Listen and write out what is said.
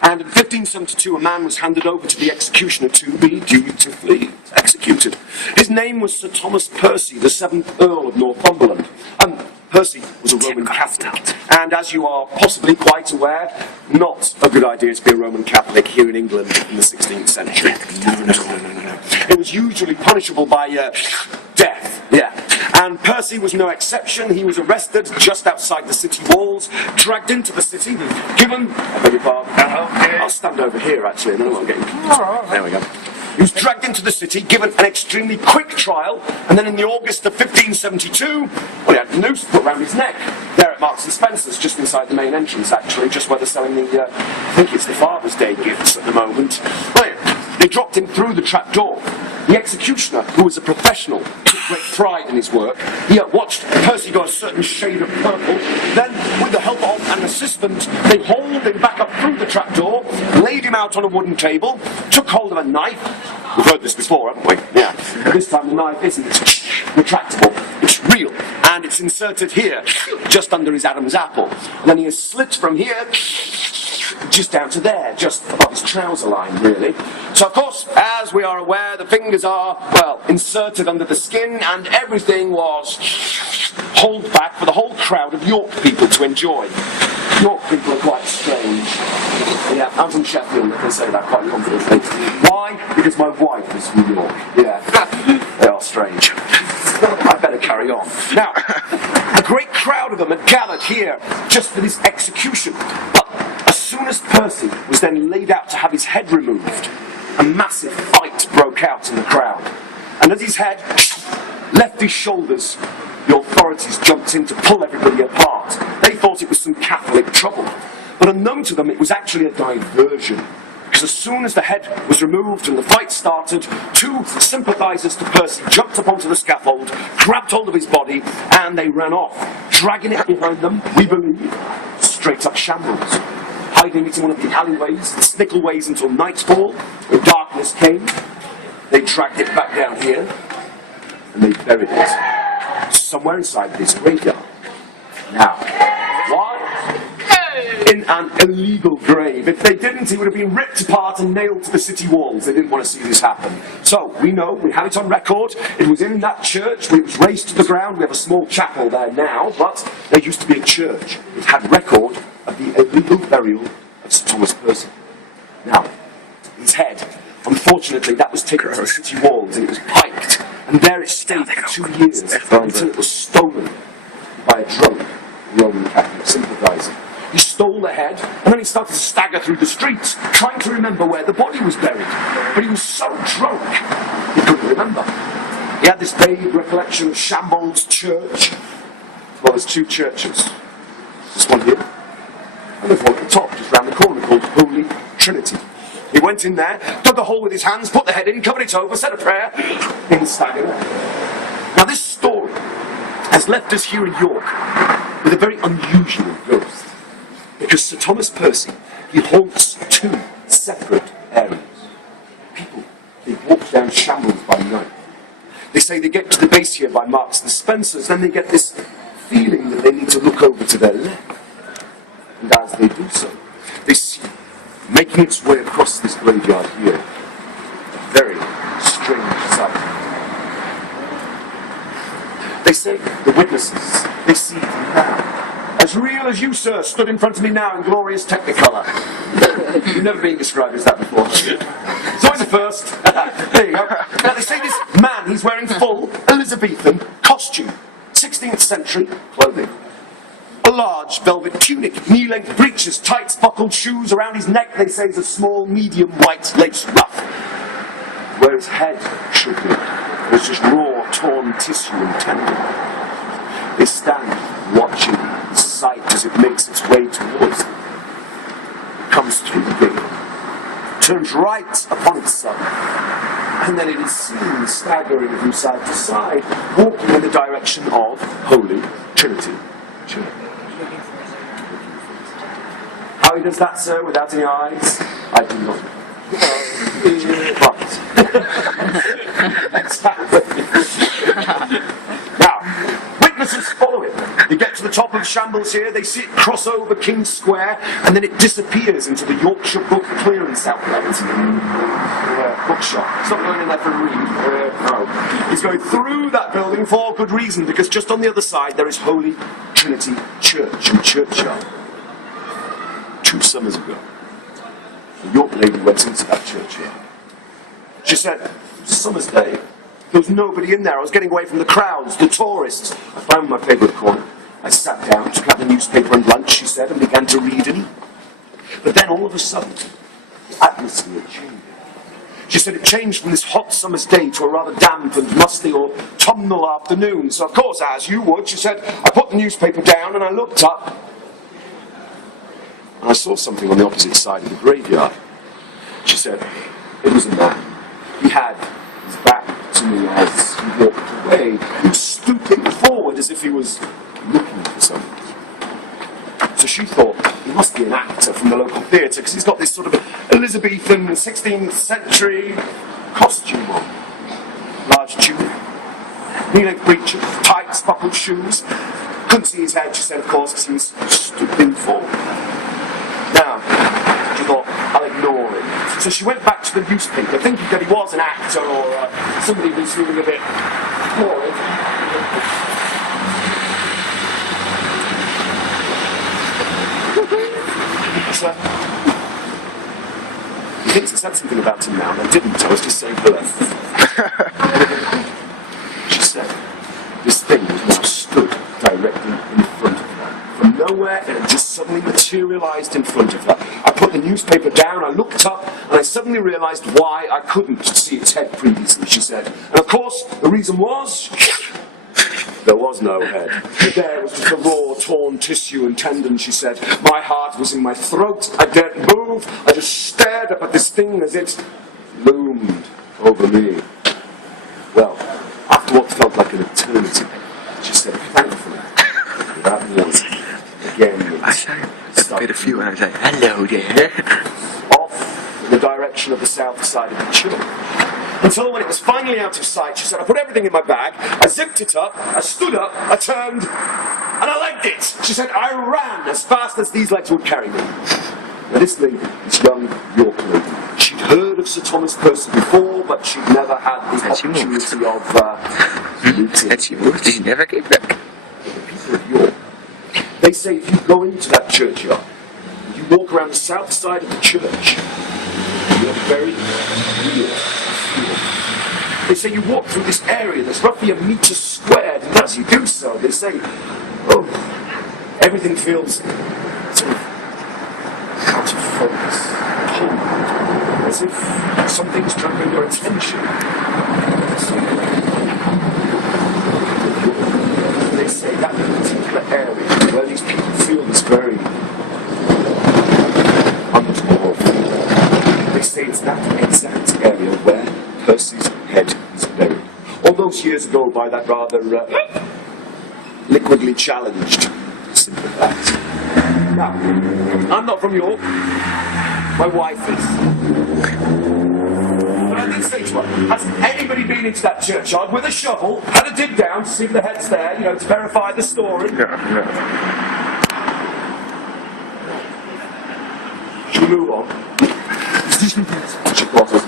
And in 1572, a man was handed over to the executioner to be dutifully executed. His name was Sir Thomas Percy, the 7th Earl of Northumberland. Percy was a Roman Catholic, and as you are possibly quite aware, not a good idea to be a Roman Catholic here in England in the 16th century. No. It was usually punishable by death, yeah. And Percy was no exception. He was arrested just outside the city walls, dragged into the city, given... I beg your pardon. I'll stand over here, actually, and then I'm getting... There we go. He was dragged into the city, given an extremely quick trial, and then in the August of 1572, well, he had the noose put around his neck, there at Marks and Spencer's, just inside the main entrance, actually, just where they're selling the, I think it's the Father's Day gifts at the moment. Right, they dropped him through the trap door. The executioner, who was a professional, took great pride in his work. He watched Percy go a certain shade of purple. Then, with the help of an assistant, they hauled him back up through the trapdoor, laid him out on a wooden table, took hold of a knife. We've heard this before, haven't we? Yeah. But this time the knife isn't retractable. It's real. And it's inserted here, just under his Adam's apple. And then he is slit from here, just down to there, just above his trouser line, really. So, of course, as we are aware, the fingers are, well, inserted under the skin, and everything was hauled back for the whole crowd of York people to enjoy. York people are quite strange. Yeah, I'm from Sheffield, I can say that quite confidently. Why? Because my wife is from York. Yeah, they are strange. I better carry on. Now, a great crowd of them had gathered here just for this execution. But as soon as Percy was then laid out to have his head removed, a massive fight broke out in the crowd. And as his head left his shoulders, the authorities jumped in to pull everybody apart. They thought it was some Catholic trouble. But unknown to them, it was actually a diversion. Because as soon as the head was removed and the fight started, two sympathisers to Percy jumped up onto the scaffold, grabbed hold of his body, and they ran off, dragging it behind them, we believe, straight up shambles, hiding it in one of the alleyways, the snickleways until nightfall. When darkness came, they dragged it back down here, and they buried it somewhere inside this graveyard. Now, why? In an illegal grave. If they didn't, he would have been ripped apart and nailed to the city walls. They didn't want to see this happen. So, we know, we have it on record, it was in that church, it was razed to the ground. We have a small chapel there now, but there used to be a church. It had record of the illegal burial of Sir Thomas Percy. Now, his head, unfortunately, that was taken to the city walls and it was piked, and there it stayed for 2 years until it was stolen by a drunk Roman Catholic sympathiser. He stole the head, and then he started to stagger through the streets, trying to remember where the body was buried. But he was so drunk, he couldn't remember. He had this vague recollection of Shambles Church. Well, there's two churches. This one here, and there's one at the top, just round the corner, called Holy Trinity. He went in there, dug a hole with his hands, put the head in, covered it over, said a prayer, and staggered out. Now, this story has left us here in York with a very unusual ghost. Because Sir Thomas Percy, he haunts two separate areas. People, they walk down Shambles by night. They say they get to the base here by Marks and Spencer's, then they get this feeling that they need to look over to their left. And as they do so, they see, making its way across this graveyard here, a very strange sight. They say, the witnesses, they see it now. As real as you, sir, stood in front of me now in glorious technicolor. You've never been described as that before. It's always a first. There you go. Now, they say this man, he's wearing full Elizabethan costume. 16th century clothing. A large velvet tunic, knee-length breeches, tights, buckled shoes. Around his neck, they say, is a small, medium white lace ruff. Where his head should be, there's just raw, torn tissue and tendon. They stand watching the sight as it makes its way towards them. It comes through the gate, turns right upon itself, and then it is seen staggering from side to side, walking in the direction of Holy Trinity Church. How he does that, sir, without any eyes, I do not know. But exactly. Now, witnesses, follow it. They get to the top of Shambles here, they see it cross over King Square, and then it disappears into the Yorkshire Book Clearance Outlet. Bookshop. It's not going in there for a read. No. He's going through that building for good reason, because just on the other side there is Holy Trinity Church and Churchyard. 2 summers ago, the York lady went into that churchyard. She said, it was a summer's day. There was nobody in there. I was getting away from the crowds, the tourists. I found my favourite corner. I sat down, took out the newspaper and lunch, she said, and began to read and eat. But then all of a sudden, the atmosphere changed. She said it changed from this hot summer's day to a rather damp and musty autumnal afternoon. So of course, as you would, she said, I put the newspaper down and I looked up. And I saw something on the opposite side of the graveyard. She said, it was a man. He had his back to me as he walked away. He was stooping forward as if he was looking for something. So she thought, he must be an actor from the local theatre, because he's got this sort of Elizabethan 16th century costume on. Large tunic, knee-length breeches, tight, buckled shoes. Couldn't see his head, she said, of course, because he was stooping forward. Now, she thought, I'll ignore him. So she went back to the newspaper, thinking that he was an actor or somebody who's feeling a bit bored. He thinks it said something about him now, and I didn't. I was just saying hello. She said, this thing was now stood directly in front of her. From nowhere, it had just suddenly materialised in front of her. I put the newspaper down, I looked up, and I suddenly realised why I couldn't see its head previously, she said. And of course, the reason was... there was no head. There was just a raw, torn tissue and tendon, she said. My heart was in my throat. I daren't move. I just stared up at this thing as it loomed over me. Well, after what felt like an eternity, she said, thankfully, that was again. I started a few and I was like, hello there. Off in the direction of the south side of the church. Until when it was finally out of sight, she said, I put everything in my bag, I zipped it up, I stood up, I turned, and I legged it. She said, I ran as fast as these legs would carry me. Now this lady, this young York lady, she'd heard of Sir Thomas Percy before, but she'd never had the opportunity of meeting. And she moved, she never came back. The people of York, they say if you go into that churchyard, you walk around the south side of the church, you have a very real feel. They say you walk through this area that's roughly 1 metre squared, and as you do so, they say, oh, everything feels sort of out of focus, cold, as if something's grabbing your attention. They say that particular area where these people feel this very untoward feeling, they say it's that exact area where Percy's head is buried. All those years ago by that rather liquidly challenged sympathiser. Now, I'm not from York. My wife is. But I did say to her, has anybody been into that churchyard with a shovel, had a dig down to see if the head's there, you know, to verify the story? Yeah. Should we move on? She pauses.